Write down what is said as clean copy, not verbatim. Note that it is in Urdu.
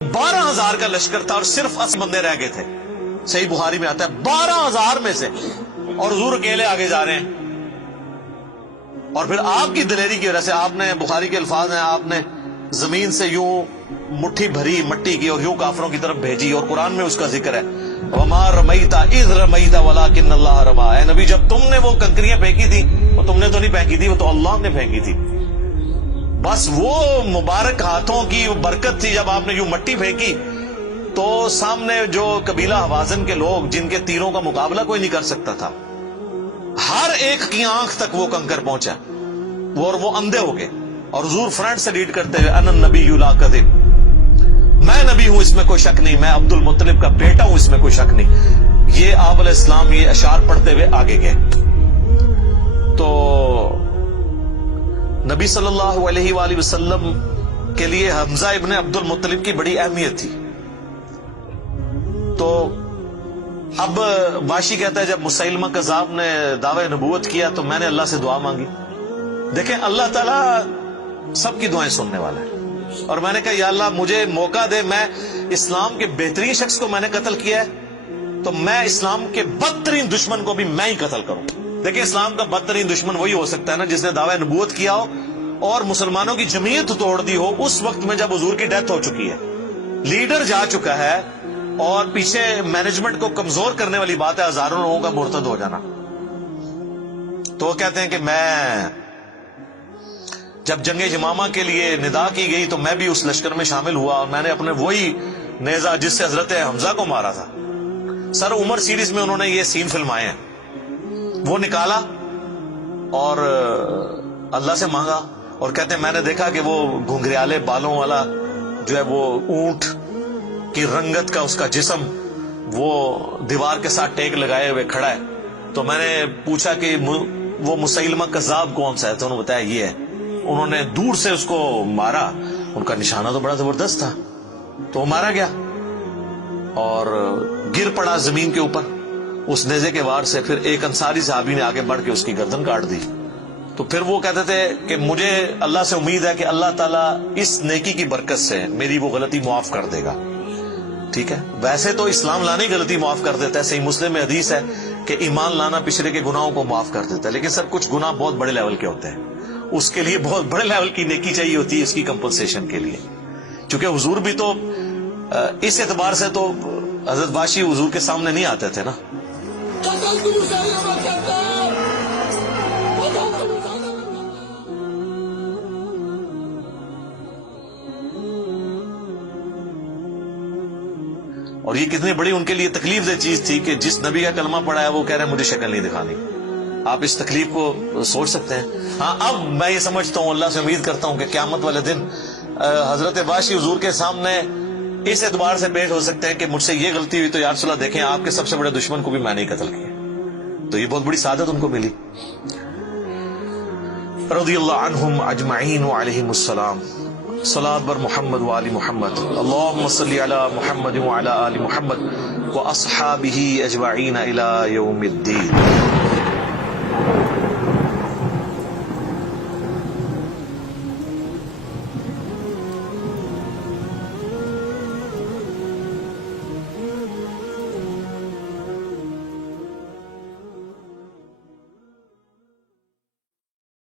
12,000 کا لشکر تھا اور صرف 80 بندے رہ گئے تھے. صحیح بخاری میں آتا ہے 12,000 میں سے، اور حضور اکیلے آگے جا رہے ہیں. اور پھر آپ کی دلیری کی وجہ سے آپ نے، بخاری کے الفاظ ہیں، آپ نے زمین سے یوں مٹھی بھری مٹی کی اور یوں کافروں کی طرف بھیجی، اور قرآن میں اس کا ذکر ہے وَمَا رَمَيْتَ إِذْ رَمَيْتَ وَلَكِنَّ اللَّهَ رَمَىٰ. اے نبی جب تم نے وہ کنکریاں پھینکی تھی، وہ تم نے تو نہیں پھینکی تھی، وہ تو اللہ نے پھینکی تھی. بس وہ مبارک ہاتھوں کی برکت تھی. جب آپ نے یوں مٹی پھینکی تو سامنے جو قبیلہ حوازن کے لوگ جن کے تیروں کا مقابلہ کوئی نہیں کر سکتا تھا، ہر ایک کی آنکھ تک وہ کنکر پہنچا، اور وہ اندھے ہو گئے. اور حضور فرنٹ سے لیڈ کرتے ہوئے انا النبی لا کذب، میں نبی ہوں اس میں کوئی شک نہیں، میں عبد المطلب کا بیٹا ہوں اس میں کوئی شک نہیں. یہ آپ علیہ السلام یہ اشعار پڑھتے ہوئے آگے گئے. تو نبی صلی اللہ علیہ وآلہ وسلم کے لیے حمزہ ابن عبد المطلب کی بڑی اہمیت تھی. تو اب واشی کہتا ہے جب مسیلمہ کذاب نے دعوی نبوت کیا تو میں نے اللہ سے دعا مانگی. دیکھیں اللہ تعالیٰ سب کی دعائیں سننے والا ہے. اور میں نے کہا یا اللہ مجھے موقع دے، میں اسلام کے بہترین شخص کو میں نے قتل کیا ہے تو میں اسلام کے بدترین دشمن کو بھی میں ہی قتل کروں. دیکھیں اسلام کا بدترین دشمن وہی ہو سکتا ہے نا جس نے دعوی نبوت کیا ہو اور مسلمانوں کی جمعیت توڑ دی ہو اس وقت میں جب حضور کی ڈیتھ ہو چکی ہے، لیڈر جا چکا ہے، اور پیچھے مینجمنٹ کو کمزور کرنے والی بات ہے ہزاروں لوگوں کا مرتد ہو جانا. تو وہ کہتے ہیں کہ میں جب جنگ یمامہ کے لیے ندا کی گئی تو میں بھی اس لشکر میں شامل ہوا، اور میں نے اپنے وہی نیزہ جس سے حضرت حمزہ کو مارا تھا، سر عمر سیریز میں انہوں نے یہ سین فلمائے ہیں، وہ نکالا اور اللہ سے مانگا. اور کہتے ہیں میں نے دیکھا کہ وہ گھنگریالے بالوں والا جو ہے وہ اونٹ کی رنگت کا اس کا جسم وہ دیوار کے ساتھ ٹیک لگائے ہوئے کھڑا ہے. تو میں نے پوچھا کہ وہ مسیلمہ کذاب کون سا ہے، تو انہوں نے بتایا یہ ہے. انہوں نے دور سے اس کو مارا، ان کا نشانہ تو بڑا زبردست تھا، تو وہ مارا گیا اور گر پڑا زمین کے اوپر اس نیزے کے وار سے. پھر ایک انصاری صحابی نے آگے بڑھ کے اس کی گردن کاٹ دی. تو پھر وہ کہتے تھے کہ مجھے اللہ سے امید ہے کہ اللہ تعالیٰ اس نیکی کی برکت سے میری وہ غلطی معاف کر دے گا. ٹھیک ہے، ویسے تو اسلام لانے غلطی معاف کر دیتا ہے، صحیح مسلم میں حدیث ہے کہ ایمان لانا پچھلے کے گناہوں کو معاف کر دیتا ہے. لیکن سر کچھ گناہ بہت بڑے لیول کے ہوتے ہیں، اس کے لیے بہت بڑے لیول کی نیکی چاہیے ہوتی ہے اس کی کمپنسیشن کے لیے. چونکہ حضور بھی تو اس اعتبار سے تو حضرت واشی حضور کے سامنے نہیں آتے تھے نا. اور یہ کتنی بڑی ان کے لیے تکلیف دہ چیز تھی کہ جس نبی کا کلمہ پڑھا ہے وہ کہہ رہے ہیں مجھے شکل نہیں دکھانی. آپ اس تکلیف کو سوچ سکتے ہیں. ہاں اب میں یہ سمجھتا ہوں، اللہ سے امید کرتا ہوں کہ قیامت والے دن حضرت واشی حضور کے سامنے اس اعتبار سے پیش ہو سکتے ہیں کہ مجھ سے یہ غلطی ہوئی تو یا رسول اللہ دیکھیں آپ کے سب سے بڑے دشمن کو بھی میں نہیں قتل کیا. تو یہ بہت بڑی سعادت ان کو ملی. رضی اللہ عنہم اجمعین وعلیہم السلام. صلاۃ بر محمد وآل محمد. اللہم صلی علی محمد وعلی آل محمد واصحابہ اجمعین الی یوم الدین.